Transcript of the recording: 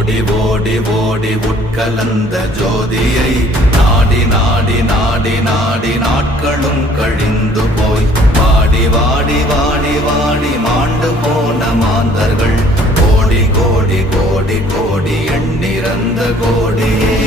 ஓடி ஓடி ஓடி உட்கலந்த ஜோதியை நாடி நாடி நாடி நாடி நாட்களும் கழிந்து போய் வாடி வாடி வாடி வாடி மாண்டு போன மாந்தர்கள் கோடி கோடி கோடி கோடி எண்ணிறந்த கோடியே